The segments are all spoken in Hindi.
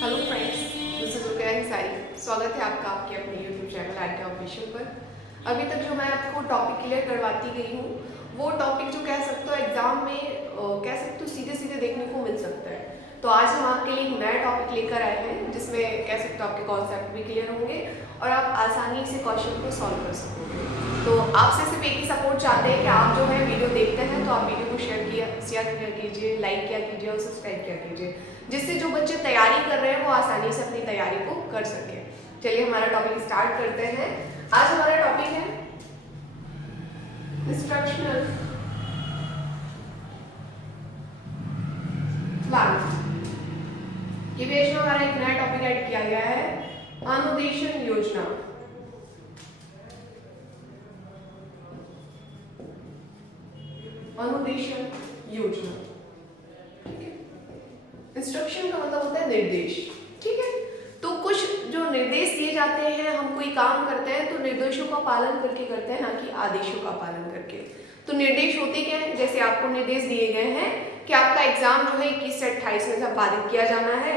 Hello friends, this is Rukaiya Ansari. स्वागत है आपका आपके अपने यूट्यूब चैनल आरके ऑफिशियल पर। अभी तक जो मैं आपको टॉपिक क्लियर करवाती गई हूँ, वो टॉपिक जो कह सकते हो एग्जाम में कह सकते हो सीधे सीधे देखने को मिल सकता है। तो आज हम आपके लिए एक नया टॉपिक लेकर आए हैं जिसमें कह सकते हो आपके कॉन्सेप्ट भी क्लियर होंगे और आप आसानी से क्वेश्चन को सॉल्व कर सकोगे। तो आपसे सिर्फ एक ही सपोर्ट चाहते हैं कि आप जो है वीडियो देखते हैं तो आप वीडियो को शेयर कीजिए, लाइक किया कीजिए और सब्सक्राइब किया कीजिए, जिससे जो बच्चे तैयारी कर रहे हैं वो आसानी से अपनी तैयारी को कर सके। चलिए हमारा टॉपिक स्टार्ट करते हैं। आज हमारा टॉपिक है इंस्ट्रक्शनल प्लान। ये पेज में हमारा एक नया टॉपिक ऐड किया गया है, अनुदेशन योजना। अनुदेशन योजना, ठीक है। इंस्ट्रक्शन का मतलब होता है निर्देश, ठीक है। तो कुछ जो निर्देश दिए जाते हैं, हम कोई काम करते हैं तो निर्देशों का पालन करके करते हैं, ना कि आदेशों का पालन करके। तो निर्देश होते क्या है? जैसे आपको निर्देश दिए गए हैं कि आपका एग्जाम जो है 21 से 28 में संपादित किया जाना है।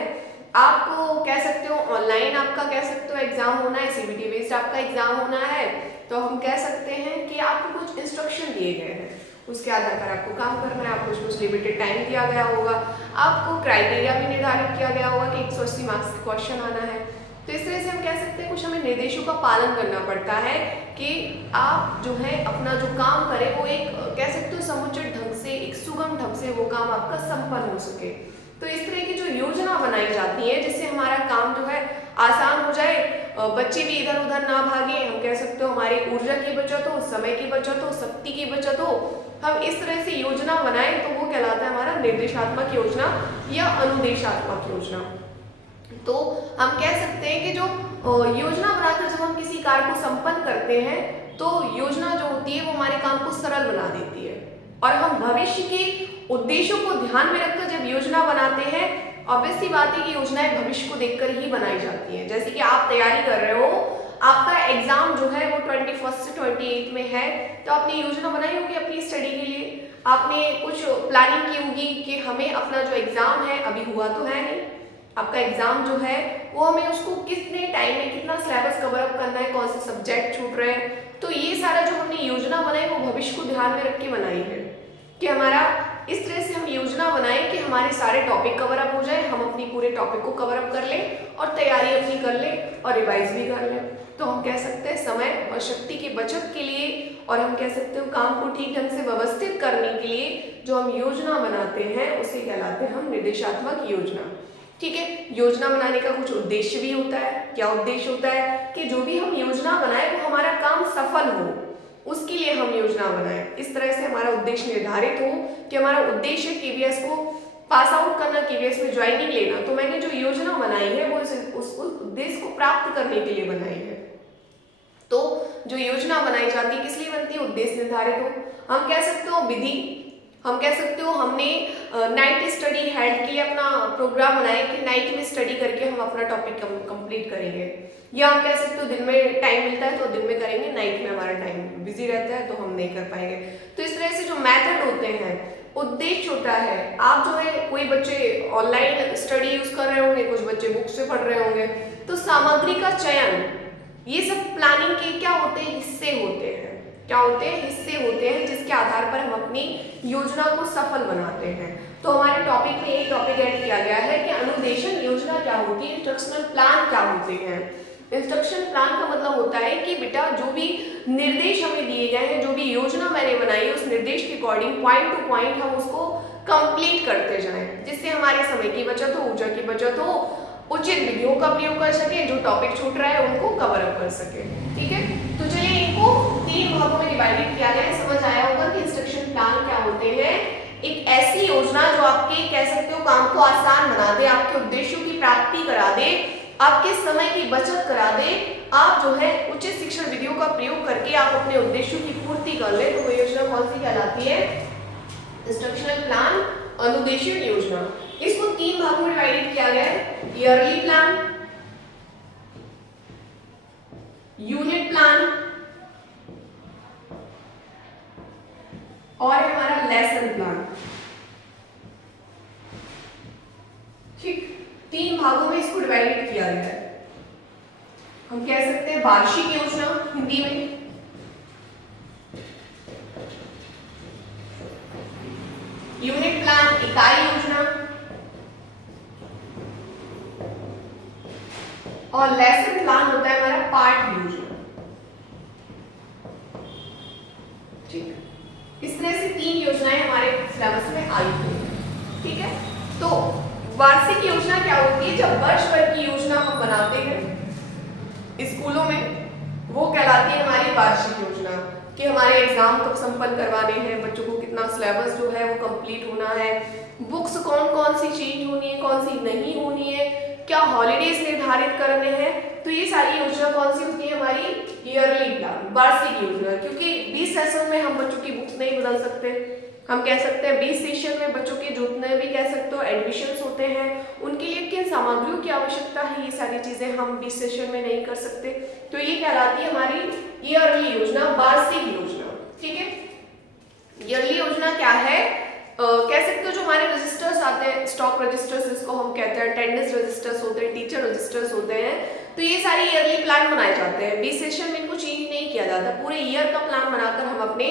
आपको कह सकते हो ऑनलाइन आपका कह सकते हो एग्जाम होना है, सीबीटी बेस्ड आपका एग्जाम होना है। तो हम कह सकते हैं कि आपको कुछ इंस्ट्रक्शन दिए गए हैं, उसके आधार पर आपको काम करना है। आपको कुछ लिमिटेड टाइम दिया गया होगा, आपको क्राइटेरिया भी निर्धारित किया गया होगा कि 180 मार्क्स का क्वेश्चन आना है। तो इस तरह से हम कह सकते हैं कुछ हमें निर्देशों का पालन करना पड़ता है कि आप जो है अपना जो काम करें वो एक कह सकते हो समुचित ढंग से, एक सुगम ढंग से वो काम आपका संपन्न हो सके। तो इस तरह की जो योजना बनाई जाती है जिससे हमारा काम जो है आसान हो जाए, बच्चे भी इधर उधर ना भागे, हम कह सकते हो हमारी ऊर्जा की बचत हो, समय की बचत हो, शक्ति की बचत हो। हम इस तरह से योजना बनाएं तो वो कहलाता है हमारा निर्देशात्मक योजना या अनुदेशात्मक योजना। तो हम कह सकते हैं कि जो योजना बनाकर जब हम किसी कार्य को संपन्न करते हैं तो योजना जो होती है वो हमारे काम को सरल बना देती है। और हम भविष्य के उद्देश्यों को ध्यान में रखकर जब योजना बनाते हैं, ऑब्वियस सी बात है कि योजनाएं भविष्य को देखकर ही बनाई जाती हैं। जैसे कि आप तैयारी कर रहे हो, आपका एग्जाम जो है वो 21 से 28 में है, तो आपने योजना बनाई होगी अपनी स्टडी के लिए। आपने कुछ प्लानिंग की होगी कि हमें अपना जो एग्जाम है, अभी हुआ तो है नहीं, आपका एग्जाम जो है वो हमें उसको कितने टाइम में कितना सिलेबस कवर अप करना है, कौन से सब्जेक्ट छूट रहे हैं। तो ये सारा जो हमने योजना बनाई वो भविष्य को ध्यान में रख के बनाई है कि हमारा इस तरह से हम योजना बनाएं कि हमारे सारे टॉपिक कवर अप हो जाए, हम अपनी पूरे टॉपिक को कवर अप कर लें और तैयारी अपनी कर लें और रिवाइज भी कर लें। तो हम कह सकते हैं समय और शक्ति की बचत के लिए, और हम कह सकते हो काम को ठीक ढंग से व्यवस्थित करने के लिए जो हम योजना बनाते हैं उसे कहलाते हैं हम निर्देशात्मक योजना, ठीक है। योजना बनाने का कुछ उद्देश्य भी होता है। क्या उद्देश्य होता है? कि जो भी हम योजना बनाए वो हमारा काम सफल हो, उसके लिए हम योजना बनाएं। इस तरह से हमारा उद्देश्य निर्धारित हो कि हमारा उद्देश्य केवीएस को पास आउट करना, केवीएस में ज्वाइनिंग लेना। तो मैंने जो योजना बनाई है वो उस उद्देश्य को प्राप्त करने के लिए बनाई है। तो जो योजना बनाई जाती है किस लिए बनती है? उद्देश्य निर्धारित हो। हम कह सकते हो विधि, हम कह सकते हो हमने नाइट स्टडी हेल्थ के लिए अपना प्रोग्राम बनाया कि नाइट में स्टडी करके हम अपना टॉपिक कंप्लीट करेंगे, या हम कह सकते हो दिन में टाइम मिलता है तो दिन में करेंगे, नाइट में हमारा टाइम बिजी रहता है तो हम नहीं कर पाएंगे। तो इस तरह से जो मेथड होते हैं, उद्देश्य होता है। आप जो है कोई बच्चे ऑनलाइन स्टडी यूज कर रहे होंगे, कुछ बच्चे बुक से पढ़ रहे होंगे, तो सामग्री का चयन, ये सब प्लानिंग के क्या होते हैं? हिस्से होते हैं। क्या होते हैं? हिस्से होते हैं जिसके आधार पर हम अपनी योजना को सफल बनाते हैं। तो हमारे टॉपिक में एक टॉपिक ऐड किया गया है कि अनुदेशन योजना क्या होती है, इंस्ट्रक्शनल प्लान क्या होते हैं। इंस्ट्रक्शन प्लान का मतलब होता है कि बेटा जो भी निर्देश हमें दिए गए हैं, जो भी योजना मैंने बनाई है, उस निर्देश के अकॉर्डिंग पॉइंट टू पॉइंट हम उसको कंप्लीट करते जाएं, जिससे हमारे समय की बचत हो, ऊर्जा की बचत हो, उचित विधियों का प्रयोग कर सके, जो टॉपिक छूट रहा है उनको कवर अप कर सके, ठीक है। तो चलिए इनको 3 भागों में डिवाइडेड किया गया है। समझ आया होगा कि इंस्ट्रक्शन प्लान क्या होते हैं। एक ऐसी योजना जो आपके कह सकते हो काम को आसान बना दे, आपके उद्देश्यों की प्राप्ति करा दे, आपके समय की बचत करा दे, आप जो है उचित शिक्षण विधियों का प्रयोग करके आप अपने उद्देश्यों की पूर्ति कर ले। तो वो योजना कौन सी कहलाती है? इंस्ट्रक्शनल प्लान, अनुदेशन योजना। इसको 3 भागों में डिवाइडेड किया गया है, ईयरली प्लान, यूनिट प्लान और हमारा लेसन प्लान, ठीक। 3 भागों में इसको डिवाइडेड किया गया है। हम कह सकते हैं वार्षिक योजना हिंदी में, यूनिट प्लान इकाई योजना, और लेसन प्लान होता है हमारा पाठ योजना। ठीक, इस तरह से 3 योजनाएं हमारे सिलेबस में आई हुई है। ठीक है, तो वार्षिक योजना क्या होती है? जब वर्ष भर की योजना हम बनाते हैं स्कूलों में, वो कहलाती है हमारी वार्षिक योजना, कि हमारे एग्जाम कब संपन्न करवाने हैं, बच्चों को कितना सिलेबस जो है वो कंप्लीट होना है, बुक्स कौन कौन सी चेंज होनी है, कौन सी नहीं होनी है, क्या हॉलीडेज निर्धारित करने हैं। तो ये सारी योजना कौन सी होती है? हमारी ईयरली प्लान, वार्षिक योजना। क्योंकि 20 सेशन में हम बच्चों की बुक्स नहीं बदल सकते, हम कह सकते हैं 20 सेशन में बच्चों के जितने भी कह सकते हो एडमिशन्स होते हैं, उनके लिए किन सामग्रियों की आवश्यकता है, ये सारी चीजें हम 20 सेशन में नहीं कर सकते। तो ये कहलाती है हमारी ईयरली योजना, वार्षिक योजना। ठीक है, ईयरली योजना क्या है? कह सकते हो जो हमारे रजिस्टर्स आते हैं, स्टॉक रजिस्टर्स जिसको हम कहते हैं, अटेंडेंस रजिस्टर्स होते हैं, टीचर रजिस्टर्स होते हैं, तो ये सारे ईयरली प्लान बनाए जाते हैं। 20 सेशन में इनको चेंज नहीं किया जाता, पूरे ईयर का प्लान बनाकर हम अपने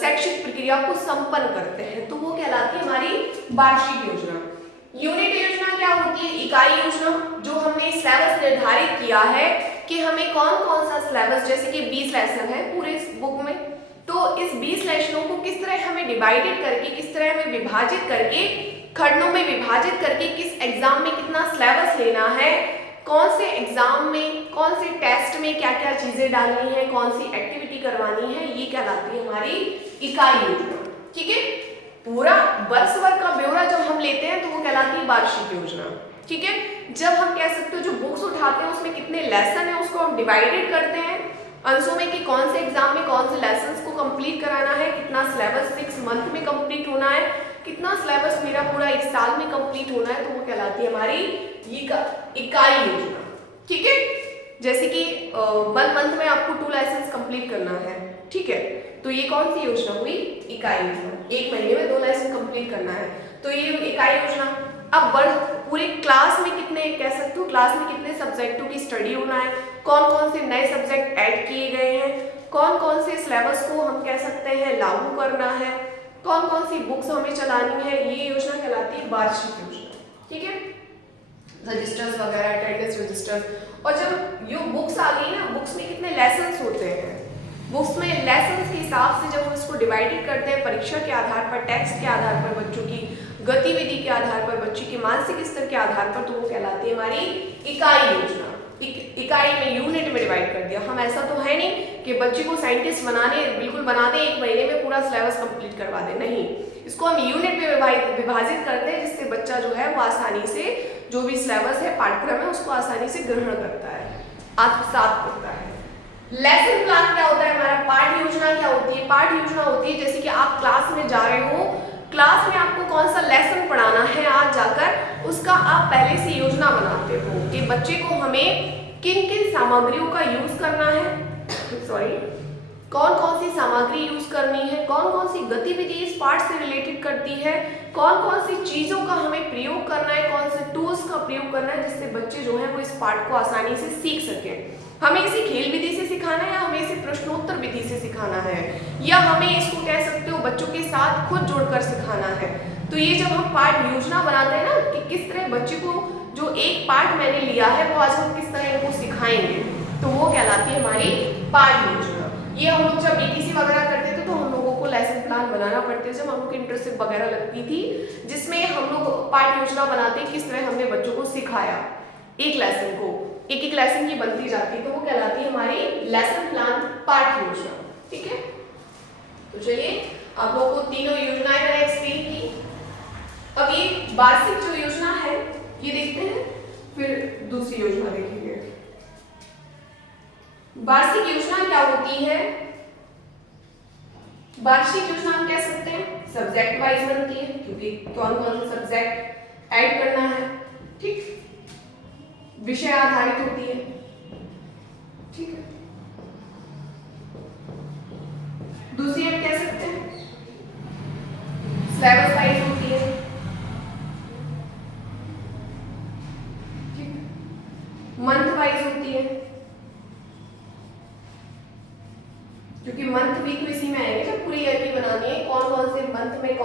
शैक्षिक प्रक्रिया को संपन्न करते हैं, तो वो कहलाती है हमारी वार्षिक योजना। यूनिट योजना क्या होती है? इकाई योजना, जो हमने सिलेबस निर्धारित किया है कि हमें कौन कौन सा सिलेबस, जैसे कि 20 लेसन है पूरे बुक में, तो इस 20 लेसनों को किस तरह हमें डिवाइडेड करके, किस तरह हमें विभाजित करके, खंडों में विभाजित करके किस एग्जाम में कितना सिलेबस लेना है, कौन से एग्जाम में, कौन से टेस्ट में क्या क्या चीजें डालनी है, कौन सी एक्टिविटी करवानी है, ये कहलाती है हमारी इकाई योजना। ठीक है, पूरा वर्ष भर का ब्यौरा जब हम लेते हैं तो वो कहलाती है वार्षिक योजना। ठीक है, जब हम कह सकते हो जो बुक्स उठाते हैं उसमें कितने लेसन है उसको हम डिवाइडेड करते हैं अंशों में, कि कौन से एग्जाम में कौन से लेसन्स को कंप्लीट कराना है, कितना सिलेबस 6 मंथ में कंप्लीट होना है, कितना सिलेबस मेरा पूरा 1 साल में कंप्लीट होना है, तो वो कहलाती है हमारी इकाई योजना। ठीक है, जैसे कि 1 मंथ में आपको 2 लेसन्स कंप्लीट करना है, ठीक है, तो ये कौन सी योजना हुई? इकाई योजना। 1 महीने में 2 लेसन कंप्लीट करना है, तो ये इकाई योजना। अब पूरे क्लास में कितने, कह सकते हो क्लास में कितने सब्जेक्टों की स्टडी होना है, कौन कौन से नए सब्जेक्ट ऐड किए गए हैं, कौन कौन से सिलेबस को हम कह सकते हैं लागू करना है, कौन कौन सी बुक्स हमें चलानी है, ये योजना कहलाती है वार्षिक योजना। ठीक है, रजिस्टर्स वगैरह, अटेंडेंस रजिस्टर्स, और जब ये बुक्स आ गई ना, बुक्स में कितने लेसन्स होते हैं, बुक्स में लेसन्स के हिसाब से जब हम इसको डिवाइडेड करते हैं परीक्षा के आधार पर, टेक्स्ट के आधार पर, बच्चों की गतिविधि के आधार पर, बच्चे के मानसिक स्तर के आधार पर, तो वो कहलाती है हमारी इकाई योजना। इकाई में, यूनिट में डिवाइड कर दिया। हम ऐसा तो है नहीं कि बच्चे को साइंटिस्ट बनाने, बिल्कुल बना दें 1 महीने में पूरा सिलेबस कंप्लीट करवा दें, नहीं, इसको हम यूनिट में विभाजित करते हैं, जिससे बच्चा जो है वो आसानी से जो भी सिलेबस है, पाठ्यक्रम है, उसको आसानी से ग्रहण करता है, आत्मसात करता है। लेसन प्लान क्या होता है हमारा? पाठ योजना क्या होती है? पाठ योजना होती है जैसे कि आप क्लास में जा रहे हो, क्लास में आपको कौन सा लेसन पढ़ाना है आज जाकर, उसका आप पहले से योजना बनाते हो कि बच्चे को हमें किन किन सामग्रियों का यूज करना है सॉरी कौन कौन सी सामग्री यूज करनी है, कौन कौन सी गतिविधि इस पाठ से रिलेटेड करती है, कौन कौन सी चीजों का हमें प्रयोग करना है, कौन से टूल्स का प्रयोग करना है, जिससे बच्चे जो है वो इस पाठ को आसानी से सीख सकें। हमें इसे खेल विधि से सिखाना है, या हमें इसे प्रश्नोत्तर विधि से सिखाना है, या हमें इसको कह सकते हो बच्चों के साथ खुद जोड़कर सिखाना है। तो ये जब हम पाठ योजना बनाते हैं ना, कि किस तरह बच्चे को जो एक पाठ मैंने लिया है वो आज हम किस तरह इनको सिखाएंगे, तो वो कहलाती है हमारी पाठ योजना। ये हम लोग जब बीटीसी वगैरह करते थे तो हम लोगों को लेसन प्लान बनाना पड़ते थे, जब हम लोग की इंटर्नशिप वगैरह लगती थी, जिसमें हम लोग पाठ योजना बनाते किस तरह हमने बच्चों को सिखाया, एक लेसन को एक एक लेसन की बनती जाती है, तो वो कहलाती है हमारी लेसन प्लान पाठ योजना। ठीक है, तो चलिए आप लोगों को तीनों योजनाएं मैंने एक्सप्लेन की। अब ये वार्षिक जो योजना है ये देखते हैं, फिर दूसरी योजना देखेंगे। वार्षिक योजना क्या होती है? वार्षिक योजना हम कह सकते हैं सब्जेक्ट वाइज बनती है, क्योंकि कौन कौन से सब्जेक्ट ऐड करना है, ठीक, विषय आधारित होती है, ठीक है। दूसरी हम कह सकते हैं सिलेबस वाइज होती है,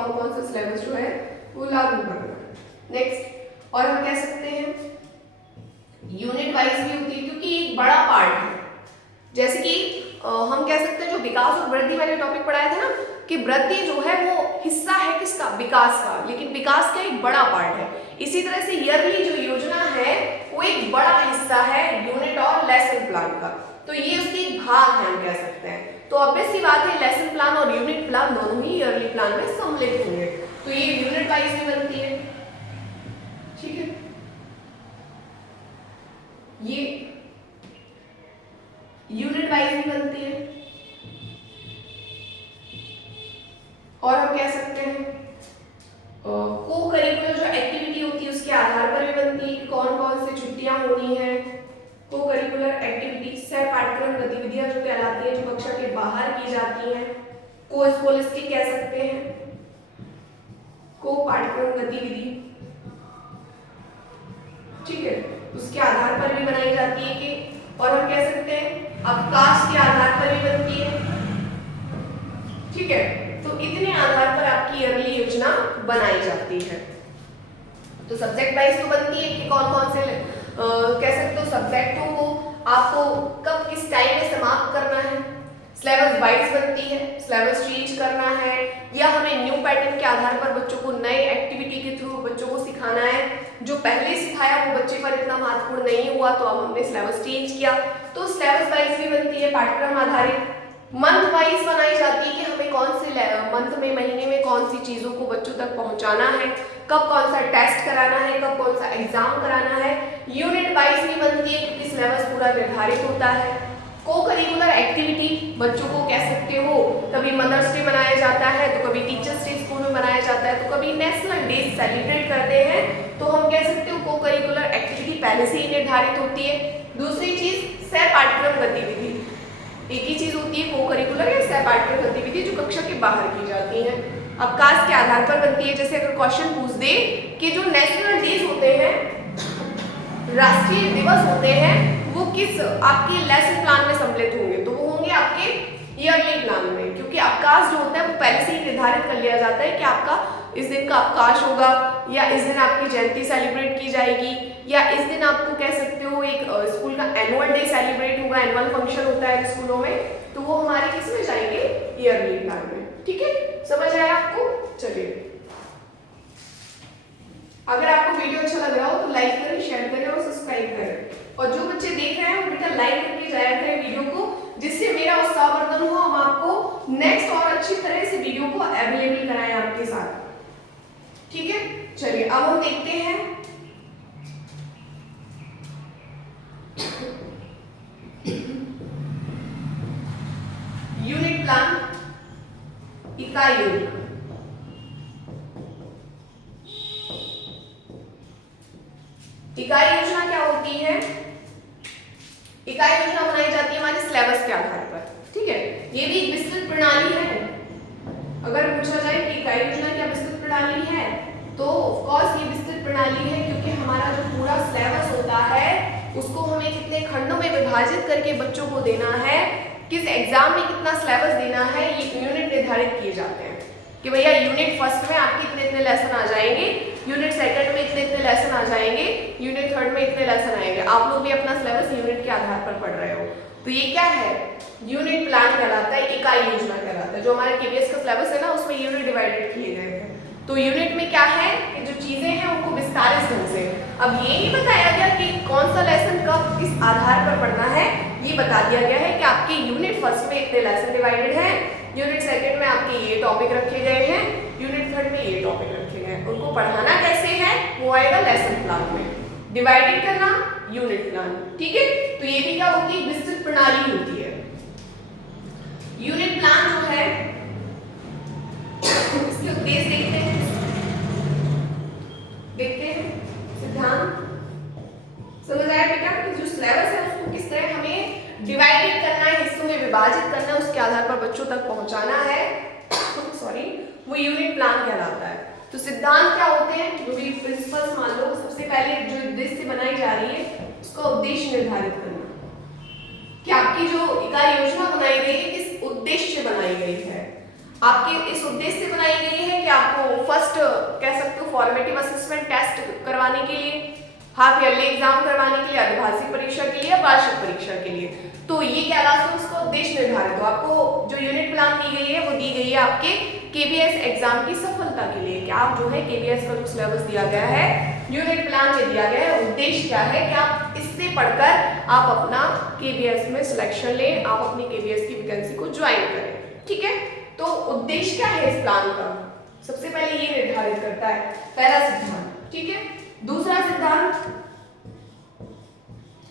कौन कौन सा सिलेबस जो है वो लागू करना है। नेक्स्ट, और हम कह सकते हैं यूनिट वाइज भी होती है क्योंकि एक बड़ा पार्ट है। जैसे कि हम कह सकते हैं जो विकास और वृद्धि वाले टॉपिक पढ़ाया था ना, कि वृद्धि जो है वो हिस्सा है किसका, विकास का, लेकिन विकास का एक बड़ा पार्ट है। इसी तरह से ईयरली जो योजना है वो एक बड़ा हिस्सा है यूनिट और लेसन प्लान का, तो ये उसके एक भाग है हम कह सकते हैं। तो ऑब्वियस सी बात है लेसन प्लान और यूनिट प्लान दोनों ही ईयरली प्लान में सम्मिलित होंगे, तो ये यूनिट वाइज भी बनती है। ठीक है, ये यूनिट वाइज भी बनती है। और हम कह सकते हैं को करिकुलर जो एक्टिविटी होती है उसके आधार पर भी बनती है कि कौन कौन सी छुट्टियां होनी है। को करिकुलर एक्टिविटी सह पाठ्यक्रम गतिविधियां जो कहलाती है, जो कक्षा के बाहर की जाती हैं, को स्कॉलस्टिक कह सकते हैं, को पाठ्यक्रम गतिविधि। ठीक है, उसके आधार पर भी बनाई जाती है कि, और हम कह सकते हैं अवकाश के आधार पर भी बनती है। ठीक है, तो इतने आधार पर आपकी ईयरली योजना बनाई जाती है। तो सब्जेक्ट वाइज तो बनती है कि कौन कौन से कह सकते हो सब्जेक्टों को आपको कब किस टाइम में समाप्त करना है। सिलेबस वाइज बनती है, सिलेबस चेंज करना है या हमें न्यू पैटर्न के आधार पर बच्चों को नए एक्टिविटी के थ्रू बच्चों को सिखाना है, जो पहले सिखाया वो बच्चे पर इतना महत्वपूर्ण नहीं हुआ तो अब हमने सिलेबस चेंज किया, तो सिलेबस वाइज भी बनती है, पाठ्यक्रम आधारित। मंथ वाइज बनाई जाती है कि हमें कौन से मंथ में, महीने में कौन सी चीजों को बच्चों तक पहुंचाना है, कब कौन सा टेस्ट कराना है, कब कौन सा एग्जाम कराना है। यूनिट वाइज भी बनती है क्योंकि सिलेबस पूरा निर्धारित होता है। को करिकुलर एक्टिविटी बच्चों को कह सकते हो कभी मदर्स डे मनाया जाता है, तो कभी टीचर्स डे स्कूल में मनाया जाता है, तो कभी नेशनल डे सेलिब्रेट करते हैं, तो हम कह सकते हो को करिकुलर एक्टिविटी पहले से ही निर्धारित होती है। दूसरी चीज सह पाठ्यक्रम गतिविधि, एक ही चीज होती है को करिकुलर या सह पाठ्यक्रम गतिविधि जो कक्षा के बाहर की जाती है। अवकाश के आधार पर बनती है, जैसे अगर क्वेश्चन पूछ दे कि जो नेशनल डेज होते हैं, राष्ट्रीय दिवस होते हैं, वो किस आपके लेसन प्लान में सम्मिलित होंगे, तो वो होंगे आपके ईयरली प्लान में, क्योंकि अवकाश जो होता है वो पहले से ही निर्धारित कर लिया जाता है कि आपका इस दिन का अवकाश होगा, या इस दिन आपकी जयंती सेलिब्रेट की जाएगी, या इस दिन आपको कह सकते हो एक स्कूल का एनुअल डे सेलिब्रेट होगा, एनुअल फंक्शन होता है स्कूलों में, तो वो हमारे किस में जाएंगे, ईयरली प्लान में। ठीक है, समझ आया आपको? चलिए, अगर आपको वीडियो अच्छा लग रहा हो तो लाइक करें, शेयर करें और सब्सक्राइब करें, और जो बच्चे देख रहे हैं वो बेटा लाइक करके जाया करें वीडियो को, जिससे मेरा उत्साहवर्धन हो, हम आपको नेक्स्ट और अच्छी तरह से वीडियो को अवेलेबल कराएं आपके साथ। ठीक है, चलिए अब हम देखते हैं यूनिट प्लान, इकाई योजना। इकाई योजना क्या होती है? इकाई योजना बनाई जाती है हमारे सिलेबस के आधार पर। ठीक है, ये भी एक विस्तृत प्रणाली है। अगर पूछा जाए कि इकाई योजना क्या विस्तृत प्रणाली है, तो ऑफ कोर्स ये विस्तृत प्रणाली है, क्योंकि हमारा जो पूरा सिलेबस होता है उसको हमें कितने खंडों में विभाजित करके बच्चों को देना है, किस एग्जाम में कितना सिलेबस देना है, ये यूनिट निर्धारित किए जाते हैं कि भैया यूनिट फर्स्ट में आपके इतने इतने लेसन आ जाएंगे, यूनिट सेकंड में इतने इतने लेसन आ जाएंगे, यूनिट थर्ड में इतने लेसन आएंगे। आप लोग भी अपना सिलेबस यूनिट के आधार पर पढ़ रहे हो, तो ये क्या है, यूनिट प्लान कहलाता है, इकाई योजना कहलाता है। जो हमारे केबीएस का सिलेबस है ना, उसमें यूनिट डिवाइडेड किए गए हैं। तो यूनिट में क्या है कि जो चीजें हैं उनको विस्तारित ढंग से, अब ये नहीं बताया गया कि कौन सा लेसन कब किस आधार पर पढ़ना है, ये बता दिया गया है कि आपके यूनिट फर्स्ट में इतने लेसन डिवाइडेड हैं, यूनिट सेकंड में आपके ये टॉपिक रखे गए हैं, यूनिट थर्ड में ये टॉपिक रखे गए हैं। उनको पढ़ाना कैसे है वो आएगा लेसन प्लान में, डिवाइडेड करना यूनिट प्लान। ठीक है, तो ये भी क्या होती है, विस्तृत प्रणाली होती है। यूनिट प्लान जो है इसके उद्देश्य देखते हैं सिद्धांत। समझ आया बेटा कि जो सिलेबस है उसको किस तरह हमें डिवाइडेड करना है, हिस्सों में विभाजित करना है, उसके आधार पर बच्चों तक पहुंचाना है सॉरी, वो यूनिट प्लान कहलाता है। तो सिद्धांत क्या होते हैं, जो भी प्रिंसिपल्स मान लो, सबसे पहले जो उद्देश्य बनाई जा रही है उसका उद्देश्य निर्धारित करना कि आपकी जो इकाई योजना बनाई गई है किस उद्देश्य से बनाई गई है। आपके इस उद्देश्य से बनाई गई है कि आपको फर्स्ट कह सकते हो फॉर्मेटिव असेसमेंट टेस्ट करवाने के लिए, हाफ ईयरली एग्जाम करवाने के लिए, अर्धवार्षिक परीक्षा के लिए, वार्षिक परीक्षा के लिए। तो ये कहलाता है उसका उद्देश्य निर्धारित। तो आपको जो यूनिट प्लान दी गई है वो दी गई है आपके केबीएस एग्जाम की सफलता के लिए, कि आप जो है केबीएस का जो सिलेबस दिया गया है यूनिट प्लान में दिया गया है, उद्देश्य क्या है कि आप इससे पढ़कर आप अपना केबीएस में सिलेक्शन लें, आप अपनी केबीएस की वैकेंसी को ज्वाइन करें। ठीक है, तो उद्देश्य क्या है इस प्लान का, सबसे पहले ये निर्धारित करता है पहला सिद्धांत। ठीक है, दूसरा सिद्धांत,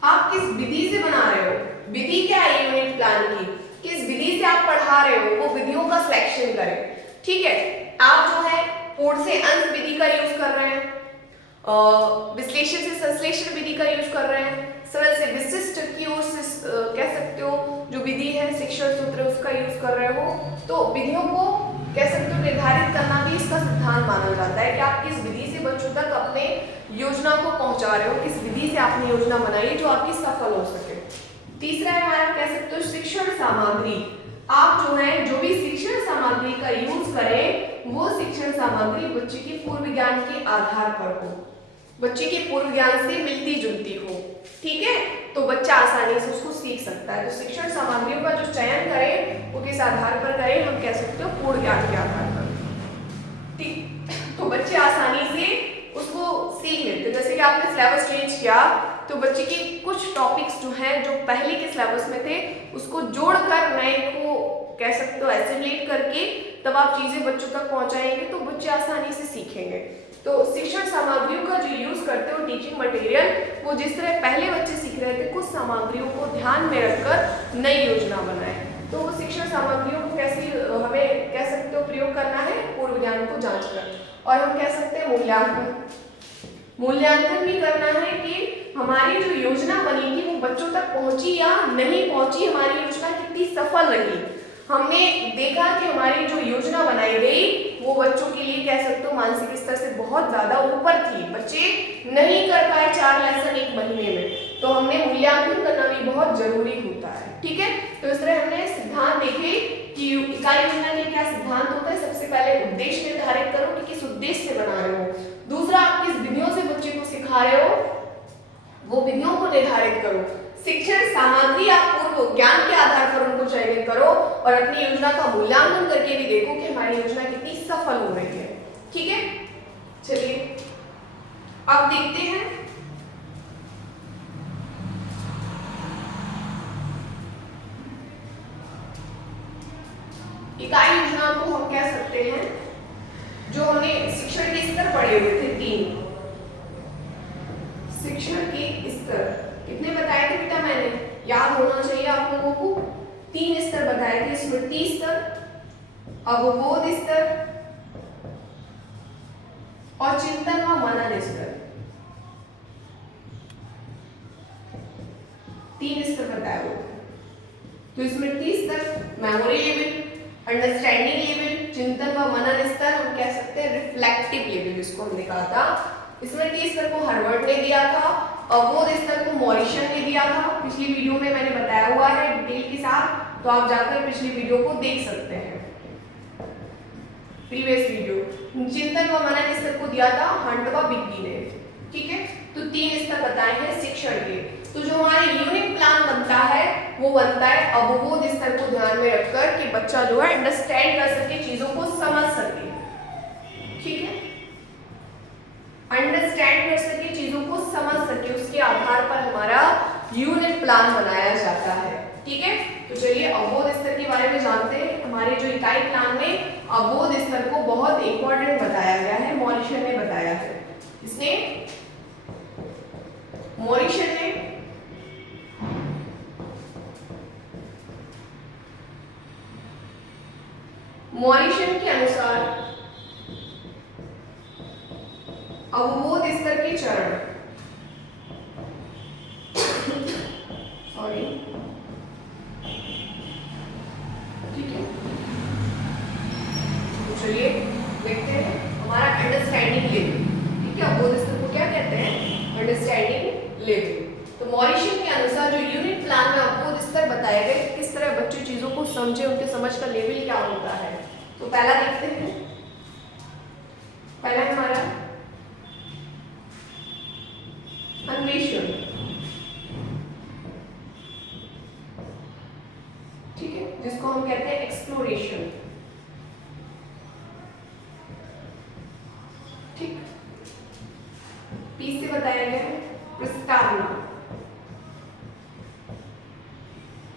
आप किस विधि से बना रहे हो, विधि क्या है यूनिट प्लान की, किस विधि से आप पढ़ा रहे हो, वो विधियों का सिलेक्शन करें। ठीक है, आप जो है पूर्ण से अंश विधि का यूज कर रहे हैं, विश्लेषण से संश्लेषण विधि का यूज कर रहे हैं, सरल से विशिष्ट की ओर से कह सकते हो जो विधि है शिक्षण सूत्र उसका यूज कर रहे हो, तो विधियों को कह सकते हो निर्धारित करना भी इसका सिद्धांत माना जाता है कि आप किस विधि से बच्चों तक अपने योजना को पहुंचा रहे हो, किस विधि से आपने योजना बनाई है जो आपकी सफल हो सके। तीसरा है हमारा कह सकते हो शिक्षण सामग्री, आप जो है जो भी शिक्षण सामग्री का यूज करें वो शिक्षण सामग्री बच्चे के पूर्व ज्ञान के आधार पर हो, बच्चे के पूर्व ज्ञान से मिलती जुलती हो। ठीक है, तो बच्चा आसानी से उसको सीख सकता है। तो शिक्षण सामग्रियों का जो चयन करें वो किस आधार पर करें, हम कह सकते हो पूर्ण ज्ञान के आधार पर। ठीक, तो बच्चे आसानी से उसको सीख लेते हैं। जैसे कि आपने सिलेबस चेंज किया तो बच्चे के कुछ टॉपिक्स जो हैं जो पहले के सिलेबस में थे उसको जोड़कर नए को कह सकते हो एसिमुलेट करके तब आप चीजें बच्चों तक पहुंचाएंगे तो बच्चे आसानी से सीखेंगे। तो शिक्षण सामग्रियों का जो यूज करते हो टीचिंग मटेरियल, वो जिस तरह पहले बच्चे सीख रहे थे कुछ सामग्रियों को ध्यान में रखकर नई योजना बनाए, तो वो शिक्षण सामग्रियों को कैसे हमें कह सकते हो प्रयोग करना है पूर्व ज्ञान को जांच कर, और हम कह सकते हैं मूल्यांकन भी करना है कि हमारी जो योजना बनी थी वो बच्चों तक पहुंची या नहीं पहुंची, हमारी योजना कितनी सफल रही। हमने देखा कि हमारी जो योजना बनाई गई वो बच्चों के लिए कह सकते हो मानसिक स्तर से बहुत ज्यादा ऊपर थी, बच्चे नहीं कर पाए 4 लेसन एक महीने में, तो हमने मूल्यांकन करना भी बहुत जरूरी होता है। ठीक है, तो इस तरह हमने सिद्धांत देखे कि इकाई योजना के क्या सिद्धांत होता है। सबसे पहले उद्देश्य निर्धारित करो कि किस उद्देश्य से बना रहे हो, दूसरा आप किस विधियों से बच्चे को सिखा रहे हो वो विधियों को निर्धारित करो, शिक्षण सामग्री आप पूर्व ज्ञान के आधार पर उनको चयनित करो और अपनी योजना का मूल्यांकन करके भी देखो कि हमारी योजना कितनी सफल हो रही है। ठीक है, चलिए अब देखते हैं इकाई योजना को हम कह सकते हैं जो हमने शिक्षण के स्तर पढ़े हुए थे 3 शिक्षण के स्तर कितने बताए थे बेटा, मैंने याद होना चाहिए आप लोगों को, 3 स्तर बताए थे, स्मृति स्तर, अवबोध स्तर और चिंतन व मनन स्तर, 3 स्तर बताए हुए। तो स्मृति स्तर, मेमोरी लेवल, अंडरस्टैंडिंग लेवल, चिंतन व मनन स्तर, हम कह सकते हैं रिफ्लेक्टिव लेवल जिसको हमने कहा था। स्मृति स्तर को हार्वर्ड ने दिया था, अवबोध स्तर को मॉरिशन ने दिया था, पिछली वीडियो में मैंने बताया हुआ है डिटेल के साथ, तो आप जाकर पिछली वीडियो को देख सकते हैं, प्रीवियस वीडियो। चिंतन व मनन स्तर को दिया था हंट व बिग्गी ने। ठीक है, तो 3 स्तर बताए हैं शिक्षण के। तो जो हमारा यूनिट प्लान बनता है वो बनता है अवबोध स्तर को ध्यान में रखकर कि बच्चा जो है अंडरस्टैंड कर सके, चीजों को समझ सके। ठीक है, अंडरस्टैंड कर सके, चीजों को समझ सके, उसके आधार पर हमारा यूनिट प्लान बनाया जाता है। ठीक है, तो चलिए अवबोध स्तर के बारे में जानते हैं। हमारे जो इकाई प्लान में अवबोध स्तर को बहुत इंपॉर्टेंट बताया गया है, मॉरिशन ने बताया है। इसने मॉरिशन ने मॉरिशन के अनुसार अवबोध स्तर के चरण, सॉरी, ठीक है, तो चलिए देखते हैं हमारा अंडरस्टैंडिंग लेवल। ठीक है, अवबोध स्तर को क्या कहते हैं, अंडरस्टैंडिंग लेवल। तो मॉरिशन के अनुसार जो यूनिट प्लान में अवबोध स्तर बताए गए, किस तरह बच्चे चीजों को समझे, उनके समझ का लेवल क्या होता है। तो पहला देखते हैं, पहला है हमारा अन्वेषण, ठीक है, जिसको हम कहते हैं एक्सप्लोरेशन, ठीक। पी से बताया गया है प्रस्तावना,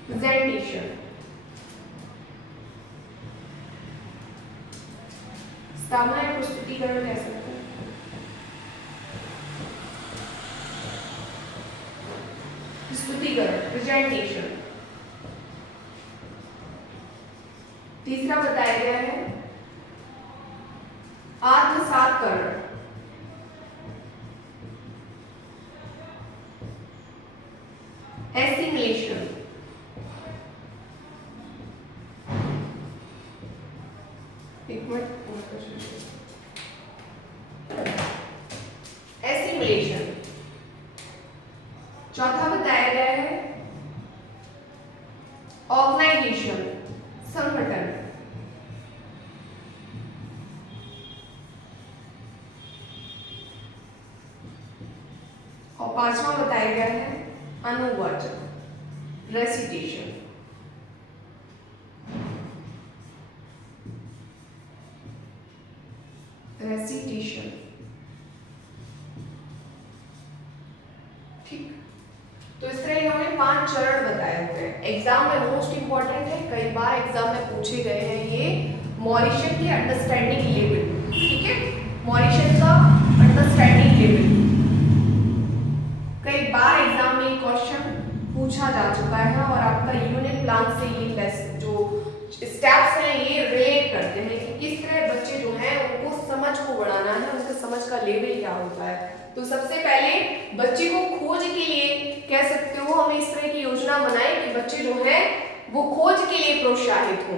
प्रेजेंटेशन, प्रस्तावना या प्रस्तुतिकरण कह सकते हैं। प्रस्तुतिकरण, प्रेजेंटेशन। तीसरा बताया गया है आत्मसातकरण, एसिमिलेशन, एक मिनट, एसिमिलेशन। चौथा बताया गया है ऑर्गेनाइजेशन, संगठन। और पांचवा बताया गया है अनुवाचक, रेसिटेशन। रेसिटेशन, ठीक। तो इस तरह हमने 5 चरण बताए हुए हैं। एग्जाम में मोस्ट इंपॉर्टेंट है, कई बार एग्जाम में पूछे गए हैं ये मॉरिशन की अंडरस्टैंडिंग लेवल, ठीक है, मॉरिशन का अंडरस्टैंडिंग लेवल। कई बार एग्जाम में क्वेश्चन पूछा जा चुका है और आपका यूनिट प्लान से ये जो स्टेप्स हैं ये रिलेट करते हैं कि किस तरह बच्चे जो हैं उनको समझ को बढ़ाना है, उनके समझ का लेवल क्या होता है। तो सबसे पहले बच्चे को खोज के लिए कह सकते हो हमें इस तरह की योजना बनाए कि बच्चे जो हैं वो खोज के लिए प्रोत्साहित हो,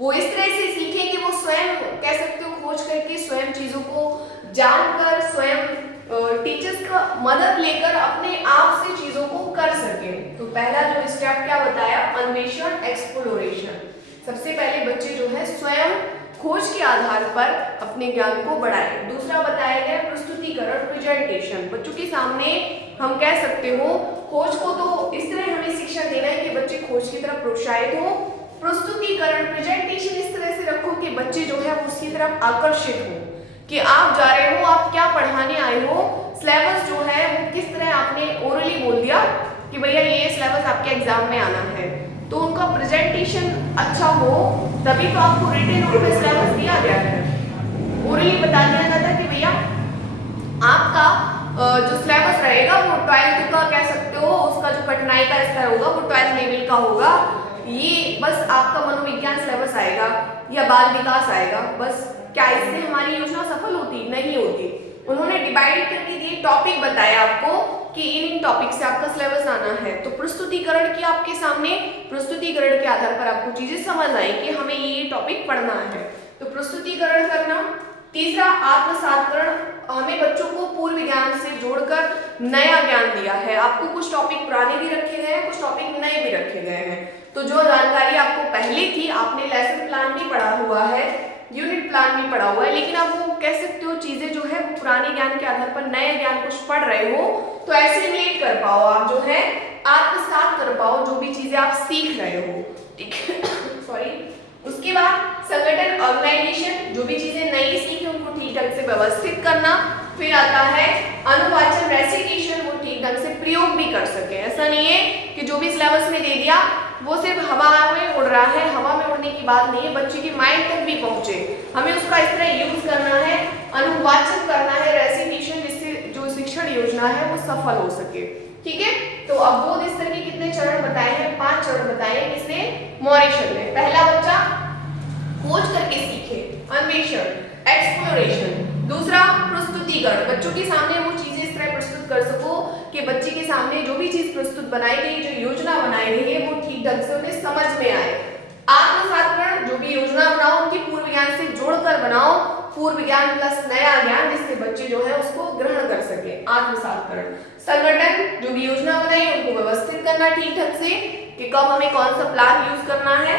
वो इस तरह से सीखें कि वो स्वयं कह सकते हो खोज करके स्वयं चीजों को जानकर स्वयं टीचर्स का मदद लेकर अपने आप से चीजों को कर सके। तो पहला जो स्टेप क्या बताया, अन्वेषण, एक्सप्लोरेशन। सबसे पहले बच्चे जो है स्वयं खोज के आधार पर अपने ज्ञान को बढ़ाए। दूसरा बताया गया प्रस्तुतिकरण, प्रेजेंटेशन। बच्चों के सामने हम कह सकते हो खोज को तो इस तरह हमें शिक्षा देना है कि बच्चे खोज की तरफ प्रोत्साहित हो। प्रस्तुतिकरण, प्रेजेंटेशन इस तरह से रखो कि बच्चे जो है उसकी तरफ आकर्षित हो कि आप जा रहे हो, आप क्या पढ़ाने आए हो, सिलेबस जो है वो किस तरह आपने ओरली बोल दिया कि भैया ये सिलेबस आपके एग्जाम में आना है, तो उनका प्रेजेंटेशन अच्छा हो तभी तो आपको रिटन नोट में सिलेबस दिया गया है। ओरली बता दिया जाता कि भैया आपका जो सिलेबस रहेगा वो 12th का कह सकते हो, उसका जो कठिनाई का स्तर होगा वो 12th लेवल का होगा। ये बस आपका मनोविज्ञान सिलेबस आएगा या बाल विकास आएगा, बस। क्या इससे हमारी योजना सफल होती? नहीं होती। उन्होंने डिवाइड करके दिए टॉपिक बताया आपको कि इन टॉपिक से आपका सिलेबस आना है। तो प्रस्तुतिकरण की आपके सामने, प्रस्तुतिकरण के आधार पर आपको चीजें समझ आई कि हमें ये टॉपिक पढ़ना है, तो प्रस्तुतिकरण करना। तीसरा आत्मसातकरण, हमें बच्चों को पूर्व ज्ञान से जोड़कर नया ज्ञान दिया है। आपको कुछ टॉपिक पुराने भी रखे गए हैं, कुछ टॉपिक नए भी रखे गए हैं। तो जो जानकारी आपको पहले थी, आपने लेसन प्लान भी पढ़ा हुआ है, यूनिट प्लान भी पढ़ा हुआ है, लेकिन आप वो कह सकते हो चीजें जो है वो पुराने ज्ञान के आधार पर नए ज्ञान कुछ पढ़ रहे हो, तो एसिमिलेट कर पाओ, आप जो है आत्मसात कर पाओ जो भी चीजें आप सीख रहे हो, ठीक है। सॉरी। उसके बाद संगठन, ऑर्गेनाइजेशन, जो भी चीजें नई सीखी उनको ठीक ढंग से व्यवस्थित करना। फिर आता है अनुवाचन, रेसिटेशन, वो ठीक ढंग से प्रयोग भी कर सके। ऐसा नहीं है कि जो भी सिलेबस में दे दिया वो सिर्फ हवा में उड़ रहा है, हवा में उड़ने की बात नहीं है, बच्चे के माइंड तक भी पहुंचे, हमें उसका इस तरह यूज करना है, अनुवाचन करना है, रेसिटेशन, जिससे जो शिक्षण योजना है वो सफल हो सके, ठीक है। तो अब बोध स्तर के कितने चरण बताए हैं? 5 चरण बताए हैं। किसने? मॉरिशन ने। पहला बच्चा खोज करके सीखे, अन्वेषण, एक्सप्लोरेशन। दूसरा प्रस्तुतिकरण, बच्चों के सामने वो चीजें इस तरह प्रस्तुत कर सको कि बच्चे के सामने जो भी चीज प्रस्तुत बनाई गई, जो योजना बनाई गई है वो ठीक ढंग से उन्हें समझ में आए। आत्मसातकरण, जो भी योजना बनाओ उनकी पूर्व ज्ञान से जोड़कर बनाओ, पूर्व ज्ञान प्लस नया ज्ञान, जिससे बच्चे जो है उसको ग्रहण कर सके, आत्मसातकरण। संगठन, जो भी योजना बनाई उनको व्यवस्थित करना ठीक ढंग से कि कब हमें कौन सा प्लान यूज करना है,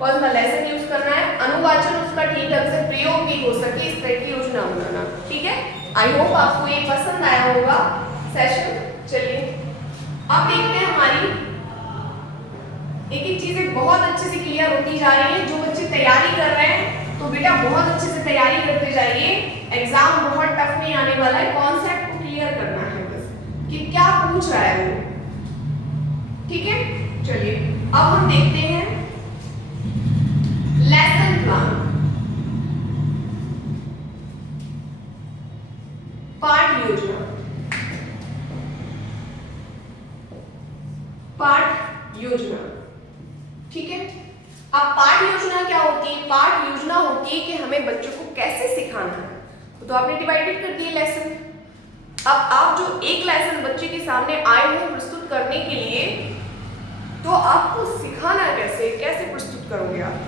कौन सा लेसन यूज करना है, अनुवाचन उसका ठीक ढंग से प्रयोग भी हो सके इस तरह की योजना बनाना। ठीक है, आई होप आपको ये पसंद आया होगा सेशन। चलिए अब देखते हैं हमारी एक एक चीजें बहुत अच्छे से क्लियर होती जा रही है। जो बच्चे तैयारी कर रहे हैं तो बेटा बहुत अच्छे से तैयारी करते जाइए, एग्जाम बहुत टफ नहीं आने वाला है, कॉन्सेप्ट को क्लियर करना है बस कि क्या पूछ रहा है वो। ठीक है, चलिए अब हम देखते हैं लेसन प्लान, पाठ योजना। पाठ योजना, ठीक है। अब पाठ योजना क्या होती है? पाठ योजना होती है कि हमें बच्चों को कैसे सिखाना है। तो आपने डिवाइडेड कर दिए लेसन। अब आप जो एक लेसन बच्चे के सामने आए हो प्रस्तुत करने के लिए, तो आपको सिखाना कैसे, कैसे प्रस्तुत करोगे आप?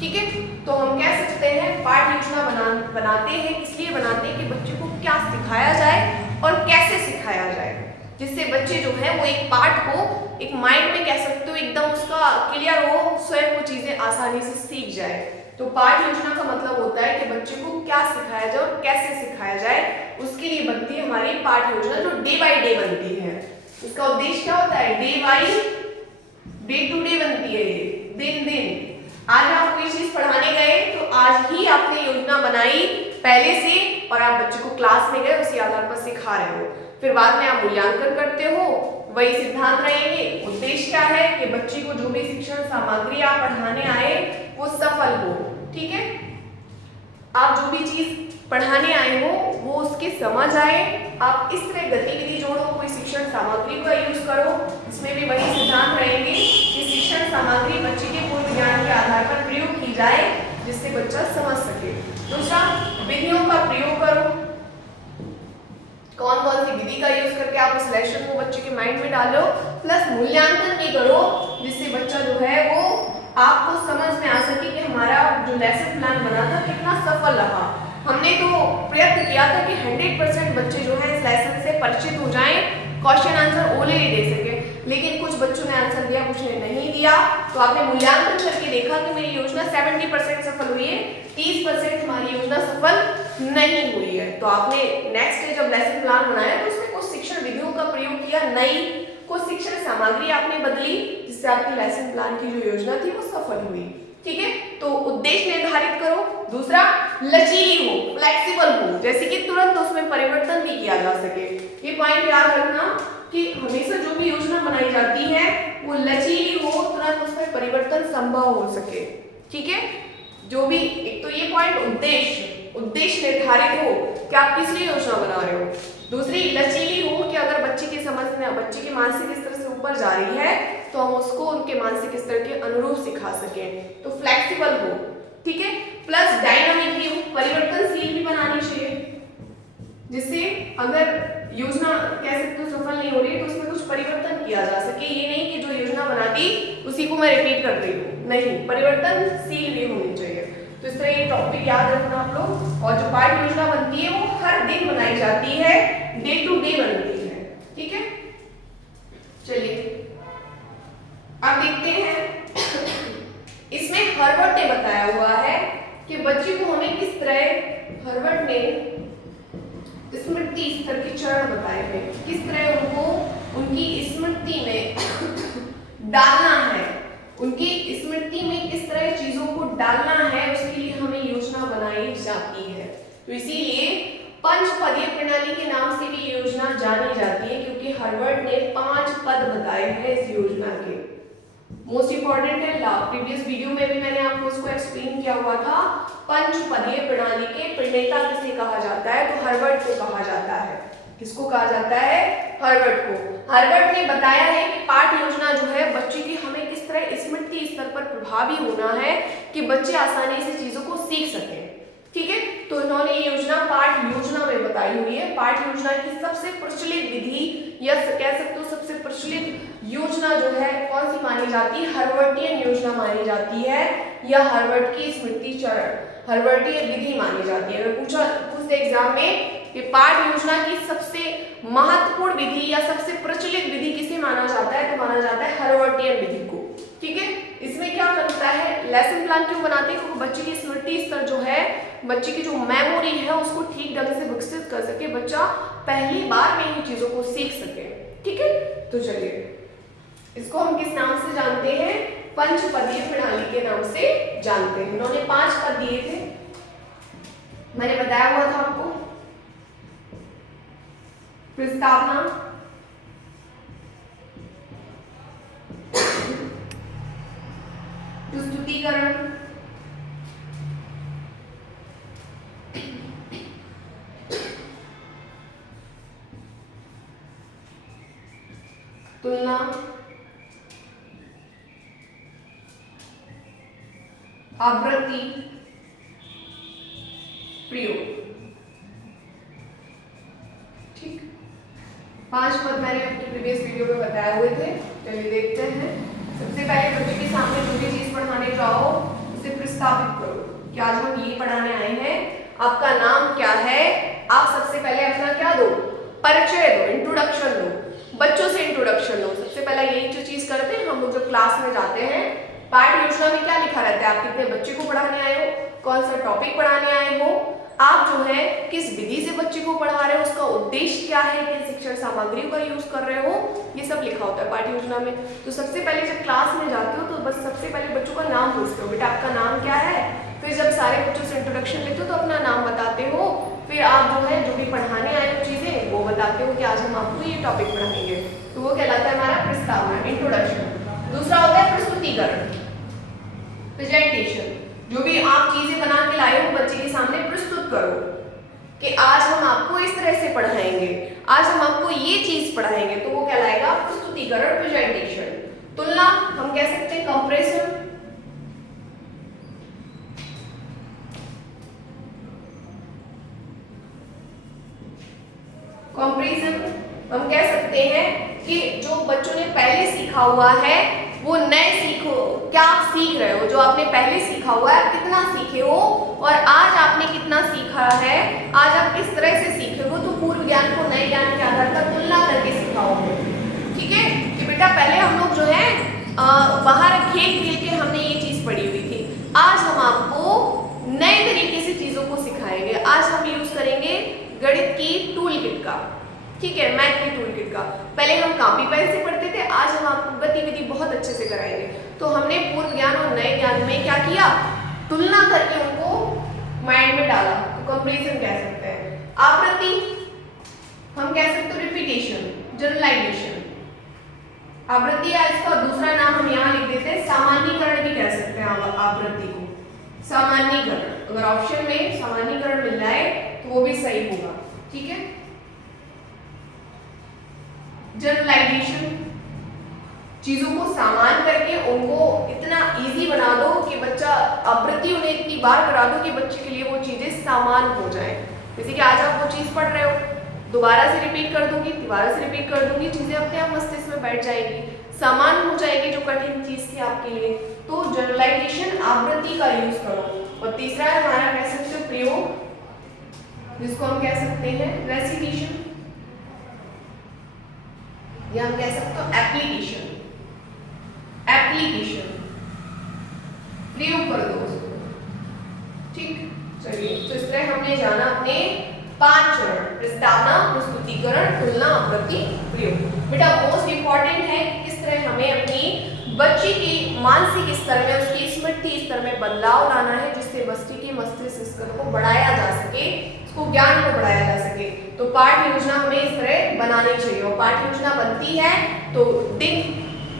ठीक है, तो हम कह सकते हैं पाठ योजना बनाते हैं, इसलिए बनाते हैं कि बच्चे को क्या सिखाया जाए और कैसे सिखाया जाए, जिससे बच्चे जो है वो एक पाठ को एक माइंड में कह सकते हो एकदम उसका क्लियर हो, स्वयं वो चीजें आसानी से सीख जाए। तो पाठ योजना का मतलब होता है कि बच्चे को क्या सिखाया जाए और कैसे सिखाया जाए, उसके लिए बनती है हमारी पाठ योजना, जो डे बाय डे बनती है। उसका उद्देश्य क्या होता है? डे टू डे बनती है, ये दिन दिन। आज आप कोई चीज पढ़ाने गए तो आज ही आपने योजना बनाई पहले से और आप बच्चे को क्लास में गए, उसी आधार पर सिखा रहे हो। फिर बाद में आप मूल्यांकन करते हो, वही सिद्धांत रहेंगे। उद्देश्य क्या है कि बच्चे को जो भी शिक्षण सामग्री आप पढ़ाने आए वो सफल हो। ठीक है, आप जो भी चीज पढ़ाने आए हो वो उसके समझ आए। आप इस तरह गतिविधि जोड़ो, कोई शिक्षण सामग्री का यूज करो, इसमें भी वही सिद्धांत रहेंगे कि शिक्षण सामग्री बच्चे के पूर्व ज्ञान के आधार पर प्रयोग की जाए, जिससे बच्चा समझ सके। दूसरा, विधियों का प्रयोग करो। कौन कौन सी विधि का यूज करके आप इस लेसन को बच्चे के माइंड में डालो, प्लस मूल्यांकन भी करो, जिससे बच्चा जो है वो आपको समझ में आ सके कि हमारा जो लेसन प्लान बना था कितना सफल रहा। हमने तो प्रयत्न किया था कि 100% बच्चे जो है इस लेसन से परिचित हो जाएं, क्वेश्चन आंसर ओले ही दे सके, लेकिन कुछ बच्चों ने आंसर दिया, कुछ ने नहीं दिया। तो आपने मूल्यांकन करके देखा कि मेरी योजना 70% सफल हुई है, 30% हमारी योजना सफल नहीं हुई है। तो आपने नेक्स्ट डे जब लेसन प्लान बनाया तो उसमें कुछ शिक्षण विधियों का प्रयोग किया, नई कुछ शिक्षण सामग्री आपने बदली, जिससे आपकी लेसन प्लान की जो योजना थी वो सफल हुई। ठीक है, तो उद्देश्य निर्धारित करो। दूसरा, लचीली हो, फ्लेक्सिबल हो, जैसे कि तुरंत उसमें परिवर्तन भी किया जा सके। ये पॉइंट याद रखना कि हमेशा जो भी योजना बनाई जाती है वो लचीली हो, तुरंत उसमें परिवर्तन संभव हो सके। ठीक है, जो भी एक तो ये पॉइंट उद्देश्य निर्धारित हो कि आप किस लिए योजना बना रहे हो। दूसरी, लचीली हो कि अगर बच्चे की समझ में, बच्चे की मानसिक स्तर से ऊपर जा रही है तो हम उसको उनके मानसिक स्तर के अनुरूप सिखा सकें। तो फ्लेक्सिबल हो, ठीक है, प्लस डायनामिक भी हो, परिवर्तनशील भी बनानी चाहिए, जिससे अगर योजना कह सकते हो सफल नहीं हो रही है तो उसमें कुछ परिवर्तन किया जा सके। ये नहीं कि जो योजना बना दी उसी को मैं रिपीट कर रही हूँ, नहीं, परिवर्तनशील भी होनी चाहिए। तो इस तरह ये टॉपिक याद रखना आप लोग। और जो पाठ योजना बनती है वो हर दिन बनाई जाती है, डे टू डे बनती है। ठीक है, चलिए अब देखते हैं इसमें हर्बर्ट ने बताया हुआ है कि बच्चे को हमें किस तरह, हर्बर्ट ने स्मृति स्तर के चरण बताए हैं, किस तरह उनको उनकी स्मृति में डालना है, उनकी स्मृति में किस तरह चीजों को डालना है, उसके लिए हमें योजना बनाई जाती है। तो इसीलिए पंचपदीय प्रणाली के नाम से भी योजना जानी जाती है, क्योंकि हर्बर्ट ने 5 पद बताए हैं इस योजना के। मोस्ट इंपॉर्टेंट है, प्रीवियस वीडियो में भी मैंने आपको उसको एक्सप्लेन किया हुआ था। पंचपदीय प्रणाली के प्रणेता किसे कहा जाता है? तो हर्बर्ट को कहा जाता है। किसको कहा जाता है? हर्बर्ट को। हर्बर्ट ने बताया है कि पाठ योजना जो है बच्चे की हमें किस तरह स्मृति स्तर पर प्रभावी होना है कि बच्चे आसानी से चीजों को सीख सकें। ठीक है, तो इन्होंने ये योजना पाठ योजना में बताई हुई है। पाठ योजना की सबसे प्रचलित विधि या कह सकते हो सबसे प्रचलित योजना जो है कौन सी मानी जाती है? हर्बर्टियन योजना मानी जाती है, या हर्बर्ट की स्मृति चरण, हर्बर्टियन विधि मानी जाती है। अगर पूछते एग्जाम में कि पाठ योजना की सबसे महत्वपूर्ण विधि या सबसे प्रचलित विधि किसे माना जाता है, तो माना जाता है हर्बर्टियन विधि को। ठीक है, इसमें क्या करता है, लेसन प्लान क्यों बनाते हैं, क्योंकि बच्चे की स्मृति स्तर जो है, बच्चे की जो मेमोरी है उसको ठीक ढंग से विकसित कर सके, बच्चा पहली बार में ही चीजों को सीख सके। ठीक है, तो चलिए इसको हम किस नाम से जानते हैं, पंचपदीय प्रणाली के नाम से जानते हैं। इन्होंने 5 पद दिए थे, मैंने बताया हुआ था आपको, प्रस्तावना, प्रस्तुतिकरण, तुलना, आवृत्ति, प्रयोग। ठीक, 5 पद मैंने अपनी प्रीवियस वीडियो में बताए हुए थे। चलिए देखते हैं। सबसे पहले बच्चे के सामने जो भी चीज पढ़ाने जाओ उसे प्रस्तावित करो कि आज हम ये पढ़ाने आए हैं, आपका नाम क्या है। आप सबसे पहले अपना क्या दो, परिचय दो, इंट्रोडक्शन दो, बच्चों से इंट्रोडक्शन लो। सबसे पहले यही जो चीज करते हैं हम लोग जब क्लास में जाते हैं, पाठ्य योजना में क्या लिखा रहता है, आप कितने बच्चे को पढ़ाने आए हो, कौन सा टॉपिक पढ़ाने आए हो, आप जो है किस विधि से बच्चे को पढ़ा रहे हो, उसका उद्देश्य क्या है, किन शिक्षण सामग्रियों का यूज कर रहे हो, ये सब लिखा होता है पाठ्य योजना में। तो सबसे पहले जब क्लास में जाते हो तो बस सबसे पहले बच्चों का नाम पूछते हो, बेटा आपका नाम क्या है। फिर जब सारे बच्चों से इंट्रोडक्शन लेते हो तो अपना नाम बताते हो। फिर आप जो है जो भी पढ़ाने आए हो चीजें वो बताते हो कि आज हम आपको ये टॉपिक पढ़ाएंगे, तो वो कहलाता है हमारा प्रस्तावना, इंट्रोडक्शन। दूसरा होता है प्रस्तुतिकरण, प्रेजेंटेशन। जो भी आप चीजें बना के लाए हो बच्चे के सामने प्रस्तुत करो कि आज हम आपको इस तरह से पढ़ाएंगे, आज हम आपको ये चीज पढ़ाएंगे, तो वो कहलाएगा प्रस्तुतिकरण, प्रेजेंटेशन। तुलना हम कह सकते हैं कंपैरिजन, कंपैरिजन हम कह सकते हैं कि जो बच्चों ने पहले सीखा हुआ है वो नए सीखो, क्या आप सीख रहे हो, जो आपने पहले सीखा हुआ है आप कितना सीखे हो और आज आपने कितना सीखा है, आज आप किस तरह से सीखे हो, तो पूर्व ज्ञान को नए ज्ञान के आधार पर तुलना करके सिखाओगे। ठीक है, कि बेटा पहले हम लोग जो है बाहर खेल खेल के हमने ये चीज पढ़ी हुई थी, आज हम आपको नए तरीके से चीजों को सिखाएंगे। आज हम यूज करेंगे गणित की टूल किट का, ठीक है, मैथ की टूल किट का। पहले हम कॉपी पेन से पढ़ते थे, आज हम आपको गतिविधि बहुत अच्छे से कराएंगे। तो हमने पूर्व ज्ञान और नए ज्ञान में क्या किया, तुलना करके उनको माइंड में डाला, तो कंपैरिजन कह सकते हैं। आवृत्ति हम कह सकते हैं रिपीटेशन, जनरलाइजेशन। आवृत्ति या इसका दूसरा नाम हम यहाँ लिख देते हैं सामान्यीकरण भी कह सकते हैं आवृत्ति को, सामान्यीकरण। अगर ऑप्शन में सामान्यीकरण मिल जाए तो वो भी सही होगा। ठीक है, जनरलाइजेशन, चीजों को सामान करके उनको इतना इजी बना दो कि बच्चा आवृत्ति उन्हें इतनी बार करा दो कि बच्चे के लिए वो चीजें सामान हो जाए। जैसे कि आज आप वो चीज पढ़ रहे हो, दोबारा से रिपीट कर दूंगी, दोबारा से रिपीट कर दूंगी, चीजें अपने आप मस्तिष्क में बैठ जाएगी, सामान हो जाएगी जो कठिन चीज थी आपके लिए। तो जनरलाइजेशन, आवृत्ति का यूज करो। और तीसरा है हमारा कह सकते हो प्रयोग, जिसको हम कह सकते हैं रेसिटेशन, या हम कह सकते हो एप्लीकेशन। एप्लीकेशन प्रयोग कर दो उसको। ठीक, चलिए तो इस तरह हमने जाना अपने 5 चरण, प्रस्तावना, प्रस्तुतिकरण, तुलना, आवृत्ति, प्रयोग। बेटा मोस्ट इंपॉर्टेंट है किस तरह हमें अपनी बच्चे के मानसिक स्तर में, उसकी स्मृति स्तर में बदलाव लाना है, जिससे बच्चे के मस्तिष्क स्तर को बढ़ाया जा सके, उसको ज्ञान को बढ़ाया जा सके। तो पाठ्य योजना हमें इस तरह बनानी चाहिए, और पाठ्य योजना बनती है तो दिन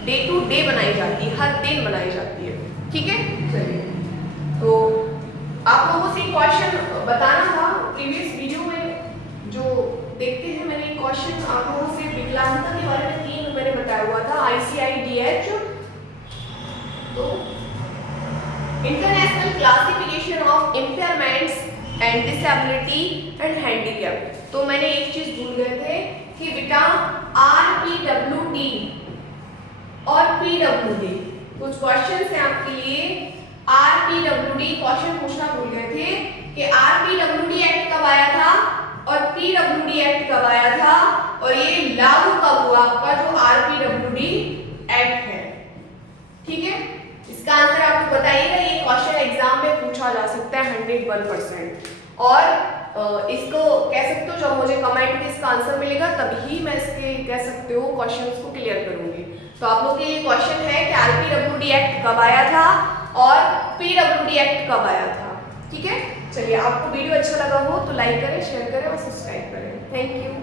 डे टू डे बनाई जाती है, हर दिन बनाई जाती है। ठीक है, चलिए तो आप लोगों से क्वेश्चन बताना था प्रीवियस वीडियो में, जो देखते हैं मैंने क्वेश्चन आप लोगों से विकलांगता के बारे में 3 मैंने बताया हुआ था, ICIDH, तो international classification of impairments and disability and handicap. तो मैंने एक चीज भूल गए थे कि बेटा RPWD और PWD, कुछ क्वेश्चन हैं आपके लिए। RPWD क्वेश्चन पूछना भूल गए थे कि RPWD एक्ट कब आया था और PWD एक्ट कब आया था, और ये लागू कब हुआ आपका जो RPWD एक्ट है। ठीक है, इसका आंसर आपको बताइएगा, ये क्वेश्चन एग्जाम में पूछा जा सकता है 101%। और इसको कह सकते हो जब मुझे कमेंट में इसका आंसर मिलेगा तभी मैं इसके कह सकते हो क्वेश्चंस को क्लियर करूंगी। तो आप लोग के लिए क्वेश्चन है कि आरपीडब्ल्यूडी एक्ट कब आया था और पीडब्ल्यूडी एक्ट कब आया था। ठीक है, चलिए आपको वीडियो अच्छा लगा हो तो लाइक करें, शेयर करें और सब्सक्राइब करें। Thank you.